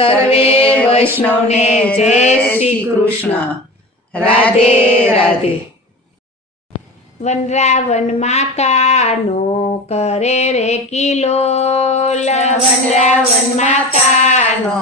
સર્વે વૈષ્ણવને જય શ્રી કૃષ્ણ. રાધે રાધે. વનરાવનમાં કાનો કરે રે કિલોલ, વનરાવનમાં કાનો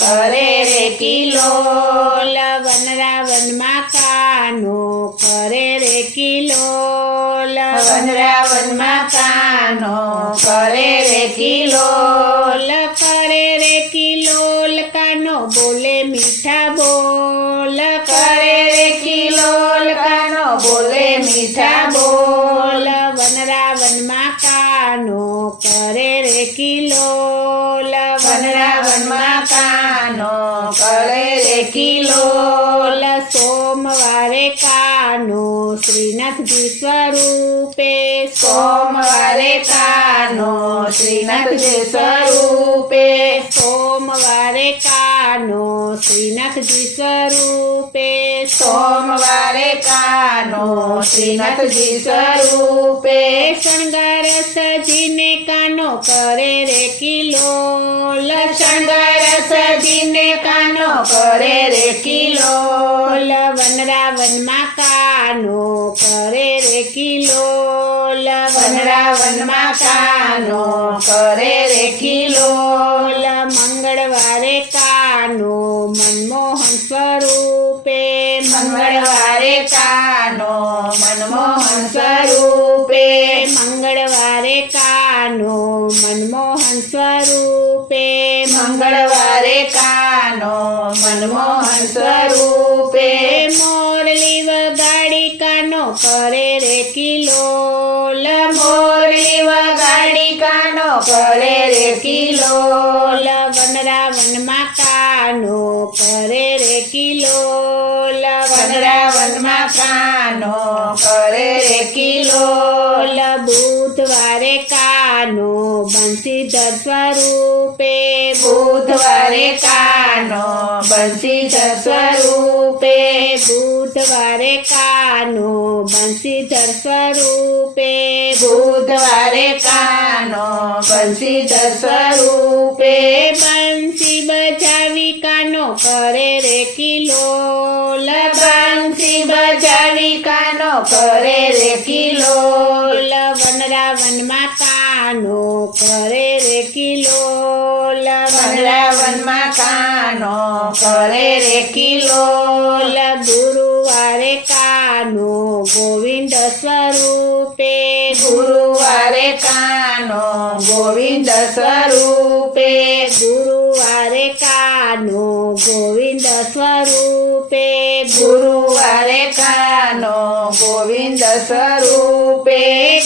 કરે રે કિલોલ, વનરાવનમાં કાનો કરે રે કિલોલ, વનરાવનમાં કાનો કરે રે કિલોલ, કરે રે કિલોલ, કાનો બોલે મીઠા બોલ, કરે રે કિલોલ, કાનો બોલે મીઠા બોલ, વનરાવનમાં કાનો કરે રે કિલોલ, વનરાવનમાં કાનો કરે રે કિલોલ, સોમવારે કાનો શ્રીનાથજી સ્વરૂપે, સોમવારે કાનો શ્રીનાથજી સ્વરૂપે, સોમવારે કાનો શ્રીનાથજી સ્વરૂપે, સોમવારે કાનો શ્રીનાથજી સ્વરૂપે, શણગાર સજીને કાનો કરે રે કિલોલ, શણગાર સજીને કાનો કરે રે કિલોલ, વનરાવનમાં કાનો કરે રે કિલોલ, વનરાવનમાં કાનો કરે રે કિલોલ, મંગળવારે કાનો મનમોહન સ્વરૂપે, મંગળવારે કાનો મનમોહન સ્વરૂપે, મંગળવારે કાનો મનમોહન સ્વરૂપે, મંગળવારે કાનો મનમોહન સ્વરૂપે, મોરલી વગાડી કાનો કરે રે કિલોલ, મોરલી વગાડી કાનો કરે રે કિલોલ, વનરાવનમાં કાનો કરે રે કિલોલ, વનરાવનમાં કાનો કરે રે કિલોલ, બુધવારે કાનો બંસીધર સ્વરૂપે, બુધવારે કાનો બંસીધર સ્વરૂપે, બુધવારે કાનો બંસીધર સ્વરૂપે, બુધવારે કાનો બંસીધર સ્વરૂપે, બંસી બજાવી કાનો કરે રે કિલોલ, બંસી બજાવી કાનો કરે રે કિલોલ, વનરાવનમાં કાનો કરે રે કિલોલ, વનરાવનમાં કાનો કરે રે કિલોલ, ગુરુવારે કાનો ગોવિંદ સ્વરૂપે, ગુરુવારે કાનો ગોવિંદ સ્વરૂપે, ગુરુવારે કાનો ગોવિંદ સ્વરૂપે, ગુરુવારે કાનો ગોવિંદ સ્વરૂપે,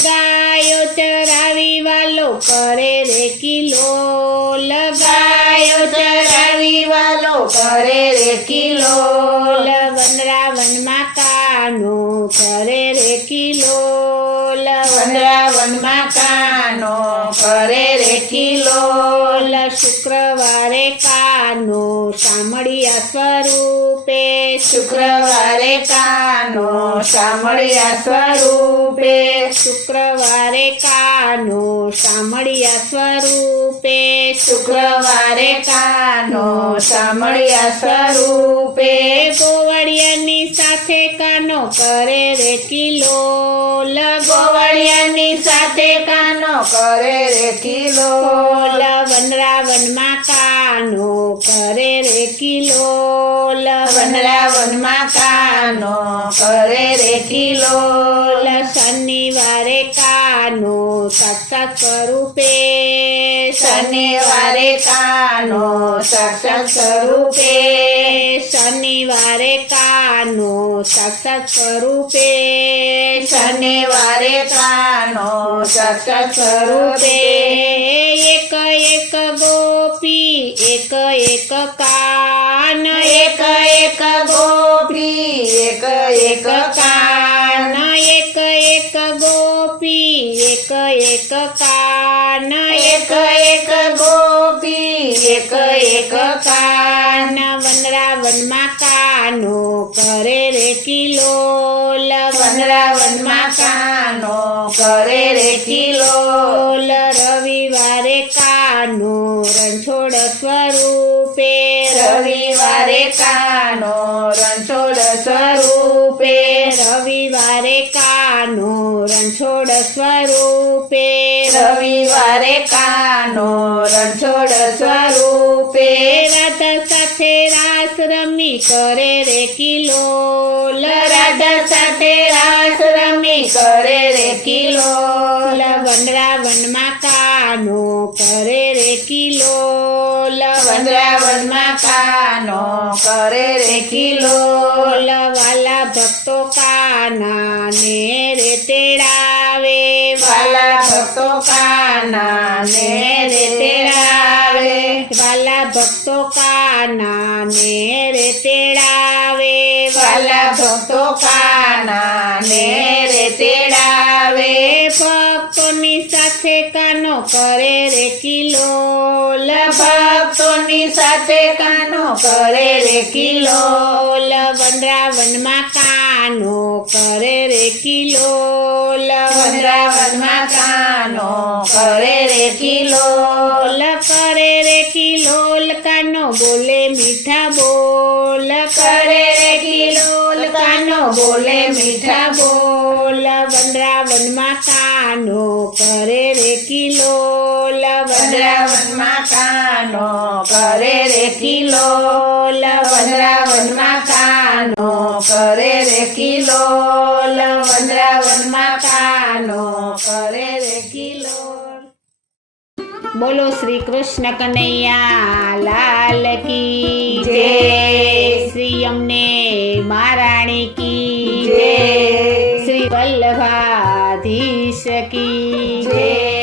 ગાયો ચરાવી વાલો કરે રે કિલોલ, ગાયો ચરાવી વાલો કરે રે કિલોલ, વનરાવનમાં કાનો કરે રે કિલોલ, વનરાવનમાં કાનો કરે રે કિલોલ, શુક્રવારે કાનો શામળિયા સ્વરૂપે, શુક્રવારે કાનો શામળિયા સ્વરૂપે, શુક્રવારે કાનો શામળિયા સ્વરૂપે, શુક્રવારે કાનો શામળિયા સ્વરૂપે, ગોવળિયાની સાથે કાનો કરે રે કિલોલ, ગોવળિયાની સાથે કાનો કરે રે કિલોલ, વનરાવનમાં કાનો કરે રે કિલોલ, વનરાવનમાં કાનો કરે રે કિલોલ, શનિવારે કાનો સાક્ષાત સ્વરૂપે, શનિવારે કાનો સાક્ષાત સ્વરૂપે, શનિવારે કાનો સાક્ષાત સ્વરૂપે, શનિવારે કાનો સાક્ષાત સ્વરૂપે, એક એક ગોપી એક એક કાન, એક એક ગોપી એક એક કાન, એક એક ગોપી એક એક કાન, એક એક ગોપી એક એક કાન, વનરાવનમાં કાનો કરે રે કિલોલ, વનરાવનમાં કાનો કરે રે કિલોલ, રવિવારે કાનો રણછોડ સ્વરૂપે, રણછોડ સ્વરૂપે રવિવારે કાનો રણછોડ સ્વરૂપે રાધા સાથે રાસ રમી કરે રે કિલોલ રાધા સાથે રાસ રમી કરે રે કિલોલ વનરાવનમાં કાનો કરે રે કિલોલ વનરાવનમાં કાનો કરે રે કિલોલ વાલા ભક્તો કાના ને રે તેડાવે વાલા ભક્તો કાના ને રે તેડાવે વાલા ભક્તો કાના ને રે તેડાવે વાલા ભક્તો કાના ને રે તેડાવે ભક્તોની સાથે કાનો કરે રે કિલોલ ભક્તોની સાથે કાનો કરે રે કિલોલ વનરાવનમાં કાનો કરે રે કિલોલ વનરાવનમાં કાનો કરે રે કિલોલ કરે રે કિલોલ કાનો બોલે મીઠા બોલ કરે રે કિલોલ કાનો બોલે મીઠા બોલ વનરાવનમાં કાનો કરે રે કિલોલ વનરાવનમાં કાનો કરે રે કિલોલ વનરાવનમાં કાનો કરે રે કિલોલ વનરાવનમાં કાનો કરે રે કિલોલ બોલો શ્રી કૃષ્ણ કનૈયા લાલ કી જય. શ્રી અમને મહારાણી કી જય. શ્રી વલ્લભાધીશ કી જય.